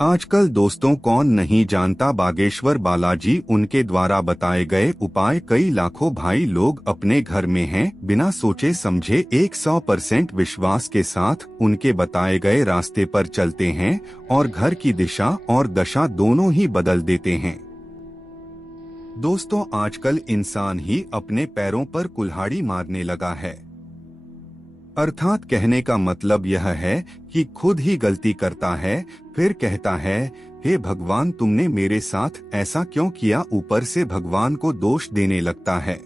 आजकल दोस्तों कौन नहीं जानता बागेश्वर बालाजी। उनके द्वारा बताए गए उपाय कई लाखों भाई लोग अपने घर में हैं, बिना सोचे समझे 100% विश्वास के साथ उनके बताए गए रास्ते पर चलते हैं और घर की दिशा और दशा दोनों ही बदल देते हैं। दोस्तों आजकल इंसान ही अपने पैरों पर कुल्हाड़ी मारने लगा है। अर्थात कहने का मतलब यह है कि खुद ही गलती करता है, फिर कहता है हे भगवान तुमने मेरे साथ ऐसा क्यों किया। ऊपर से भगवान को दोष देने लगता है।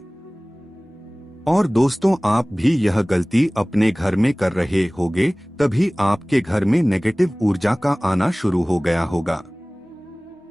और दोस्तों आप भी यह गलती अपने घर में कर रहे होंगे, तभी आपके घर में नेगेटिव ऊर्जा का आना शुरू हो गया होगा।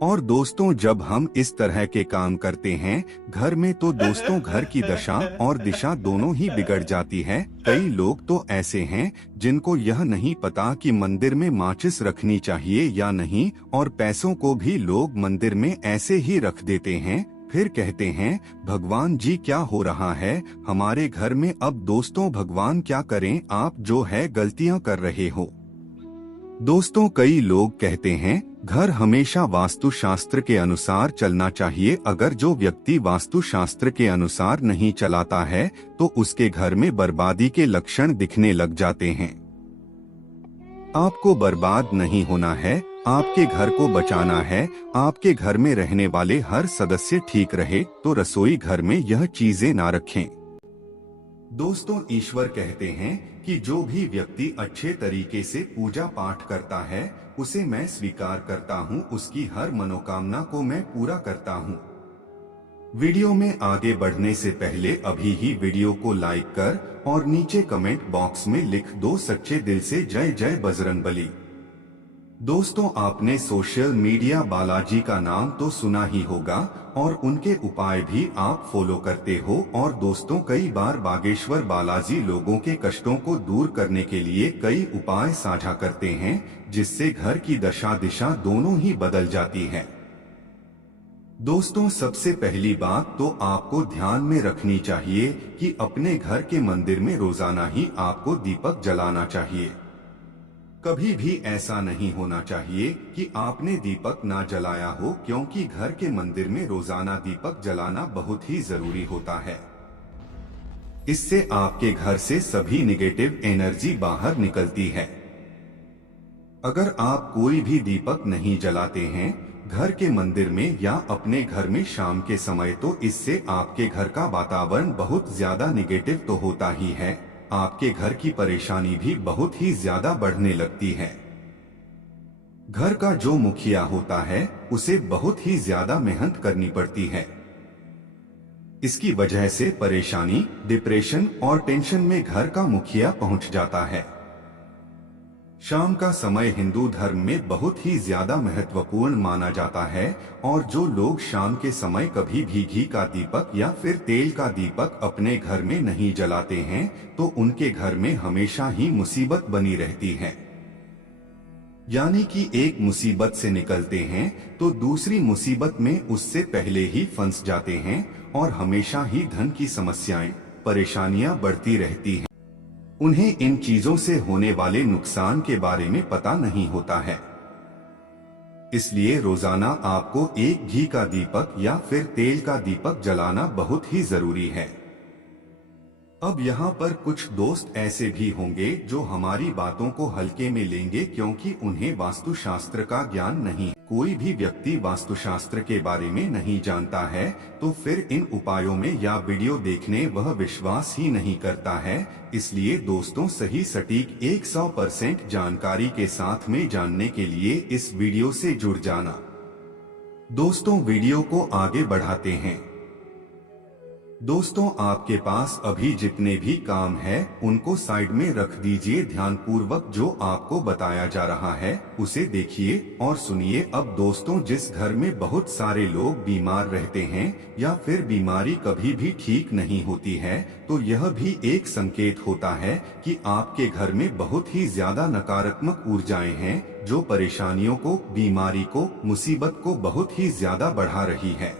और दोस्तों जब हम इस तरह के काम करते हैं घर में, तो दोस्तों घर की दशा और दिशा दोनों ही बिगड़ जाती है। कई लोग तो ऐसे हैं जिनको यह नहीं पता कि मंदिर में माचिस रखनी चाहिए या नहीं, और पैसों को भी लोग मंदिर में ऐसे ही रख देते हैं। फिर कहते हैं भगवान जी क्या हो रहा है हमारे घर में। अब दोस्तों भगवान क्या करें, आप जो है गलतियां कर रहे हो। दोस्तों कई लोग कहते हैं घर हमेशा वास्तुशास्त्र के अनुसार चलना चाहिए। अगर जो व्यक्ति वास्तुशास्त्र के अनुसार नहीं चलाता है तो उसके घर में बर्बादी के लक्षण दिखने लग जाते हैं। आपको बर्बाद नहीं होना है, आपके घर को बचाना है। आपके घर में रहने वाले हर सदस्य ठीक रहे तो रसोई घर में यह चीजें ना रखें। दोस्तों ईश्वर कहते हैं कि जो भी व्यक्ति अच्छे तरीके से पूजा पाठ करता है उसे मैं स्वीकार करता हूं, उसकी हर मनोकामना को मैं पूरा करता हूं। वीडियो में आगे बढ़ने से पहले अभी ही वीडियो को लाइक कर और नीचे कमेंट बॉक्स में लिख दो सच्चे दिल से जय जय बजरंगबली। दोस्तों आपने सोशल मीडिया बालाजी का नाम तो सुना ही होगा और उनके उपाय भी आप फॉलो करते हो। और दोस्तों कई बार बागेश्वर बालाजी लोगों के कष्टों को दूर करने के लिए कई उपाय साझा करते हैं, जिससे घर की दशा दिशा दोनों ही बदल जाती है। दोस्तों सबसे पहली बात तो आपको ध्यान में रखनी चाहिए कि अपने घर के मंदिर में रोजाना ही आपको दीपक जलाना चाहिए। कभी भी ऐसा नहीं होना चाहिए कि आपने दीपक ना जलाया हो, क्योंकि घर के मंदिर में रोजाना दीपक जलाना बहुत ही जरूरी होता है। इससे आपके घर से सभी नेगेटिव एनर्जी बाहर निकलती है। अगर आप कोई भी दीपक नहीं जलाते हैं घर के मंदिर में या अपने घर में शाम के समय, तो इससे आपके घर का वातावरण बहुत ज्यादा नेगेटिव तो होता ही है, आपके घर की परेशानी भी बहुत ही ज्यादा बढ़ने लगती है। घर का जो मुखिया होता है उसे बहुत ही ज्यादा मेहनत करनी पड़ती है। इसकी वजह से परेशानी, डिप्रेशन और टेंशन में घर का मुखिया पहुंच जाता है। शाम का समय हिंदू धर्म में बहुत ही ज्यादा महत्वपूर्ण माना जाता है, और जो लोग शाम के समय कभी भी घी का दीपक या फिर तेल का दीपक अपने घर में नहीं जलाते हैं तो उनके घर में हमेशा ही मुसीबत बनी रहती है। यानी कि एक मुसीबत से निकलते हैं तो दूसरी मुसीबत में उससे पहले ही फंस जाते हैं, और हमेशा ही धन की समस्याएं, परेशानियां बढ़ती रहती हैं। उन्हें इन चीजों से होने वाले नुकसान के बारे में पता नहीं होता है। इसलिए रोजाना आपको एक घी का दीपक या फिर तेल का दीपक जलाना बहुत ही जरूरी है। अब यहाँ पर कुछ दोस्त ऐसे भी होंगे जो हमारी बातों को हल्के में लेंगे, क्योंकि उन्हें वास्तुशास्त्र का ज्ञान नहीं। कोई भी व्यक्ति वास्तुशास्त्र के बारे में नहीं जानता है तो फिर इन उपायों में या वीडियो देखने वह विश्वास ही नहीं करता है। इसलिए दोस्तों सही सटीक 100% जानकारी के साथ में जानने के लिए इस वीडियो से जुड़ जाना। दोस्तों वीडियो को आगे बढ़ाते हैं। दोस्तों आपके पास अभी जितने भी काम है उनको साइड में रख दीजिए, ध्यानपूर्वक जो आपको बताया जा रहा है उसे देखिए और सुनिए। अब दोस्तों जिस घर में बहुत सारे लोग बीमार रहते हैं या फिर बीमारी कभी भी ठीक नहीं होती है, तो यह भी एक संकेत होता है कि आपके घर में बहुत ही ज्यादा नकारात्मक ऊर्जाएं हैं, जो परेशानियों को, बीमारी को, मुसीबत को बहुत ही ज्यादा बढ़ा रही है।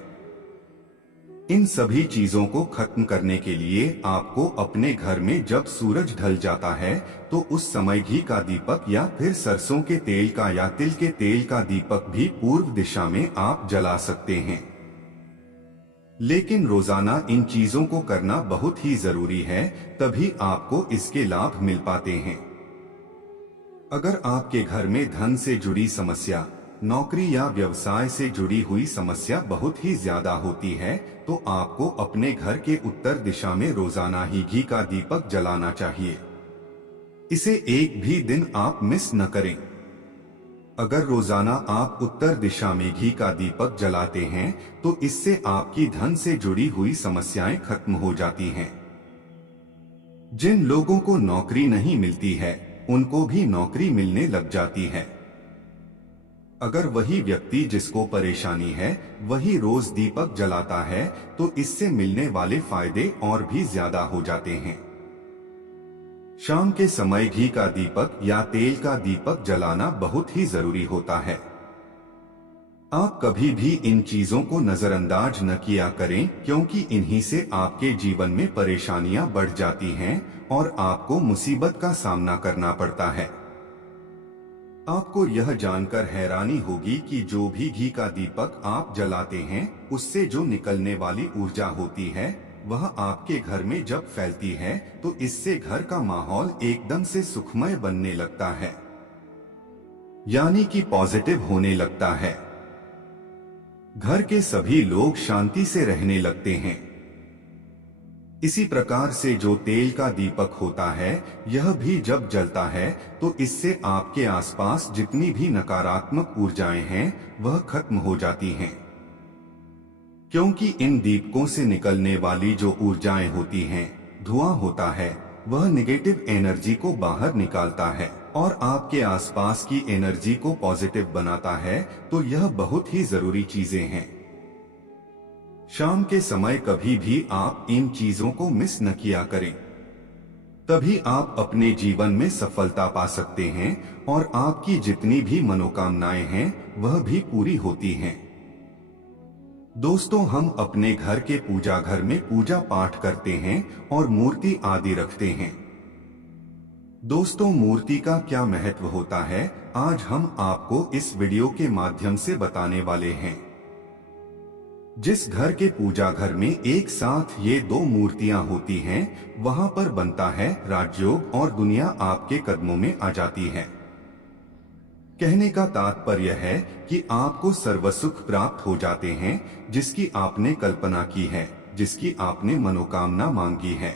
इन सभी चीजों को खत्म करने के लिए आपको अपने घर में जब सूरज ढल जाता है तो उस समय घी का दीपक या फिर सरसों के तेल का या तिल के तेल का दीपक भी पूर्व दिशा में आप जला सकते हैं। लेकिन रोजाना इन चीजों को करना बहुत ही जरूरी है, तभी आपको इसके लाभ मिल पाते हैं। अगर आपके घर में धन से जुड़ी समस्या, नौकरी या व्यवसाय से जुड़ी हुई समस्या बहुत ही ज्यादा होती है तो आपको अपने घर के उत्तर दिशा में रोजाना ही घी का दीपक जलाना चाहिए। इसे एक भी दिन आप मिस न करें। अगर रोजाना आप उत्तर दिशा में घी का दीपक जलाते हैं तो इससे आपकी धन से जुड़ी हुई समस्याएं खत्म हो जाती हैं। जिन लोगों को नौकरी नहीं मिलती है उनको भी नौकरी मिलने लग जाती है। अगर वही व्यक्ति जिसको परेशानी है वही रोज दीपक जलाता है तो इससे मिलने वाले फायदे और भी ज्यादा हो जाते हैं। शाम के समय घी का दीपक या तेल का दीपक जलाना बहुत ही जरूरी होता है। आप कभी भी इन चीजों को नजरअंदाज न किया करें, क्योंकि इन्हीं से आपके जीवन में परेशानियां बढ़ जाती हैं और आपको मुसीबत का सामना करना पड़ता है। आपको यह जानकर हैरानी होगी कि जो भी घी का दीपक आप जलाते हैं उससे जो निकलने वाली ऊर्जा होती है वह आपके घर में जब फैलती है तो इससे घर का माहौल एकदम से सुखमय बनने लगता है, यानी कि पॉजिटिव होने लगता है। घर के सभी लोग शांति से रहने लगते हैं। इसी प्रकार से जो तेल का दीपक होता है यह भी जब जलता है तो इससे आपके आसपास जितनी भी नकारात्मक ऊर्जाएं हैं वह खत्म हो जाती हैं, क्योंकि इन दीपकों से निकलने वाली जो ऊर्जाएं होती हैं, धुआं होता है, वह नेगेटिव एनर्जी को बाहर निकालता है और आपके आसपास की एनर्जी को पॉजिटिव बनाता है। तो यह बहुत ही जरूरी चीजें हैं। शाम के समय कभी भी आप इन चीजों को मिस न किया करें, तभी आप अपने जीवन में सफलता पा सकते हैं और आपकी जितनी भी मनोकामनाएं हैं वह भी पूरी होती हैं। दोस्तों, हम अपने घर के पूजा घर में पूजा पाठ करते हैं और मूर्ति आदि रखते हैं। दोस्तों, मूर्ति का क्या महत्व होता है आज हम आपको इस वीडियो के माध्यम से बताने वाले हैं। जिस घर के पूजा घर में एक साथ ये दो मूर्तियां होती हैं, वहां पर बनता है राजयोग और दुनिया आपके कदमों में आ जाती है। कहने का तात्पर्य है कि आपको सर्वसुख प्राप्त हो जाते हैं जिसकी आपने कल्पना की है, जिसकी आपने मनोकामना मांगी है।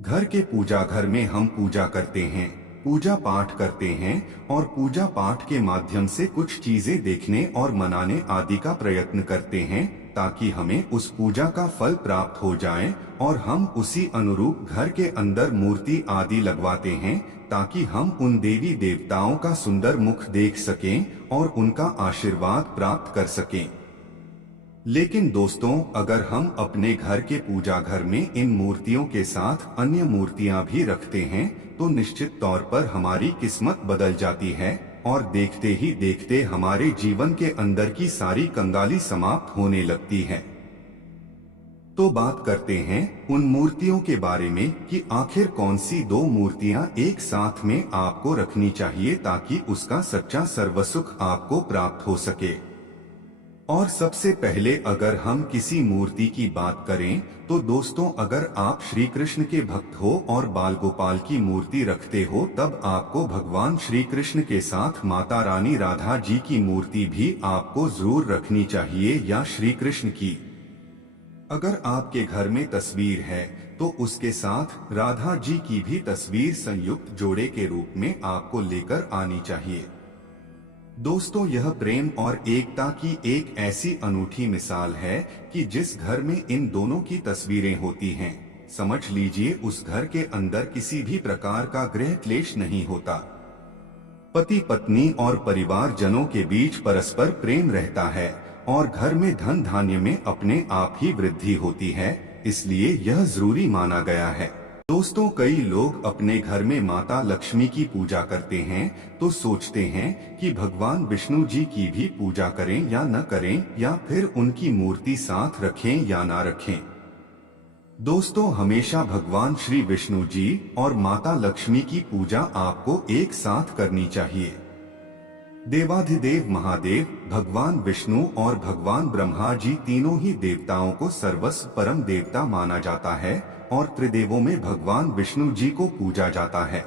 घर के पूजा घर में हम पूजा करते हैं, पूजा पाठ करते हैं और पूजा पाठ के माध्यम से कुछ चीजें देखने और मनाने आदि का प्रयत्न करते हैं ताकि हमें उस पूजा का फल प्राप्त हो जाए और हम उसी अनुरूप घर के अंदर मूर्ति आदि लगवाते हैं ताकि हम उन देवी देवताओं का सुंदर मुख देख सकें और उनका आशीर्वाद प्राप्त कर सकें। लेकिन दोस्तों, अगर हम अपने घर के पूजा घर में इन मूर्तियों के साथ अन्य मूर्तियां भी रखते हैं तो निश्चित तौर पर हमारी किस्मत बदल जाती है और देखते ही देखते हमारे जीवन के अंदर की सारी कंगाली समाप्त होने लगती है। तो बात करते हैं उन मूर्तियों के बारे में कि आखिर कौन सी दो मूर्तियां एक साथ में आपको रखनी चाहिए ताकि उसका सच्चा सर्वसुख आपको प्राप्त हो सके। और सबसे पहले अगर हम किसी मूर्ति की बात करें तो दोस्तों, अगर आप श्री कृष्ण के भक्त हो और बाल गोपाल की मूर्ति रखते हो तब आपको भगवान श्री कृष्ण के साथ माता रानी राधा जी की मूर्ति भी आपको जरूर रखनी चाहिए या श्री कृष्ण की। अगर आपके घर में तस्वीर है तो उसके साथ राधा जी की भी तस्वीर संयुक्त जोड़े के रूप में आपको लेकर आनी चाहिए। दोस्तों, यह प्रेम और एकता की एक ऐसी अनूठी मिसाल है कि जिस घर में इन दोनों की तस्वीरें होती हैं, समझ लीजिए उस घर के अंदर किसी भी प्रकार का गृह क्लेश नहीं होता। पति पत्नी और परिवार जनों के बीच परस्पर प्रेम रहता है और घर में धन धान्य में अपने आप ही वृद्धि होती है। इसलिए यह जरूरी माना गया है। दोस्तों, कई लोग अपने घर में माता लक्ष्मी की पूजा करते हैं तो सोचते हैं कि भगवान विष्णु जी की भी पूजा करें या न करें, या फिर उनकी मूर्ति साथ रखें या ना रखें। दोस्तों, हमेशा भगवान श्री विष्णु जी और माता लक्ष्मी की पूजा आपको एक साथ करनी चाहिए। देवाधिदेव महादेव, भगवान विष्णु और भगवान ब्रह्मा जी तीनों ही देवताओं को सर्वस्व परम देवता माना जाता है और त्रिदेवों में भगवान विष्णु जी को पूजा जाता है।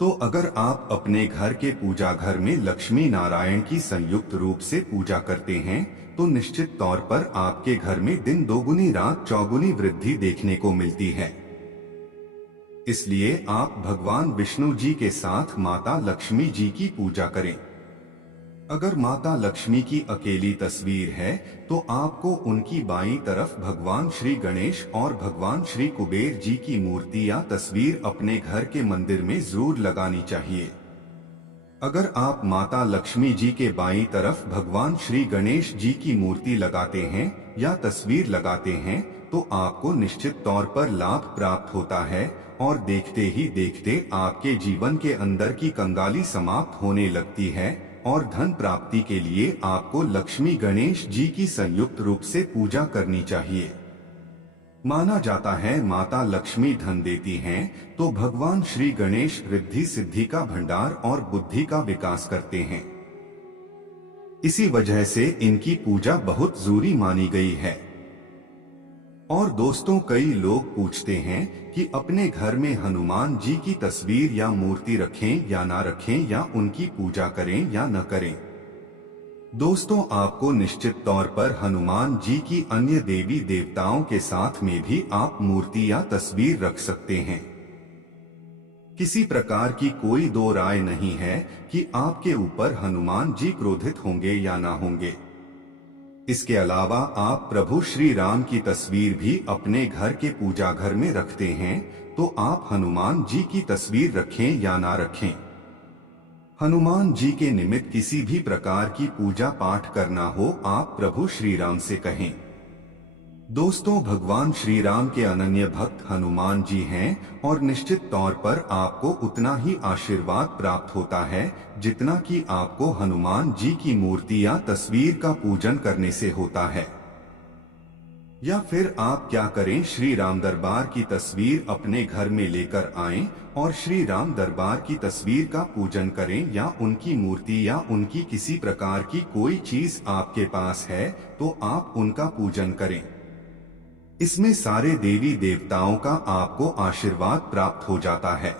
तो अगर आप अपने घर के पूजा घर में लक्ष्मी नारायण की संयुक्त रूप से पूजा करते हैं तो निश्चित तौर पर आपके घर में दिन दोगुनी रात चौगुनी वृद्धि देखने को मिलती है। इसलिए आप भगवान विष्णु जी के साथ माता लक्ष्मी जी की पूजा करें। अगर माता लक्ष्मी की अकेली तस्वीर है तो आपको उनकी बाईं तरफ भगवान श्री गणेश और भगवान श्री कुबेर जी की मूर्ति या तस्वीर अपने घर के मंदिर में जरूर लगानी चाहिए। अगर आप माता लक्ष्मी जी के बाईं तरफ भगवान श्री गणेश जी की मूर्ति लगाते हैं या तस्वीर लगाते हैं तो आपको निश्चित तौर पर लाभ प्राप्त होता है और देखते ही देखते आपके जीवन के अंदर की कंगाली समाप्त होने लगती है और धन प्राप्ति के लिए आपको लक्ष्मी गणेश जी की संयुक्त रूप से पूजा करनी चाहिए। माना जाता है माता लक्ष्मी धन देती हैं तो भगवान श्री गणेश रिद्धि सिद्धि का भंडार और बुद्धि का विकास करते हैं। इसी वजह से इनकी पूजा बहुत जरूरी मानी गई है। और दोस्तों, कई लोग पूछते हैं कि अपने घर में हनुमान जी की तस्वीर या मूर्ति रखें या ना रखें, या उनकी पूजा करें या न करें। दोस्तों, आपको निश्चित तौर पर हनुमान जी की अन्य देवी देवताओं के साथ में भी आप मूर्ति या तस्वीर रख सकते हैं। किसी प्रकार की कोई दो राय नहीं है कि आपके ऊपर हनुमान जी क्रोधित होंगे या ना होंगे। इसके अलावा आप प्रभु श्री राम की तस्वीर भी अपने घर के पूजा घर में रखते हैं तो आप हनुमान जी की तस्वीर रखें या ना रखें। हनुमान जी के निमित्त किसी भी प्रकार की पूजा पाठ करना हो आप प्रभु श्री राम से कहें। दोस्तों, भगवान श्री राम के अनन्य भक्त हनुमान जी हैं और निश्चित तौर पर आपको उतना ही आशीर्वाद प्राप्त होता है जितना कि आपको हनुमान जी की मूर्ति या तस्वीर का पूजन करने से होता है। या फिर आप क्या करें, श्री राम दरबार की तस्वीर अपने घर में लेकर आएं और श्री राम दरबार की तस्वीर का पूजन करें, या उनकी मूर्ति या उनकी किसी प्रकार की कोई चीज आपके पास है तो आप उनका पूजन करें। इसमें सारे देवी देवताओं का आपको आशीर्वाद प्राप्त हो जाता है।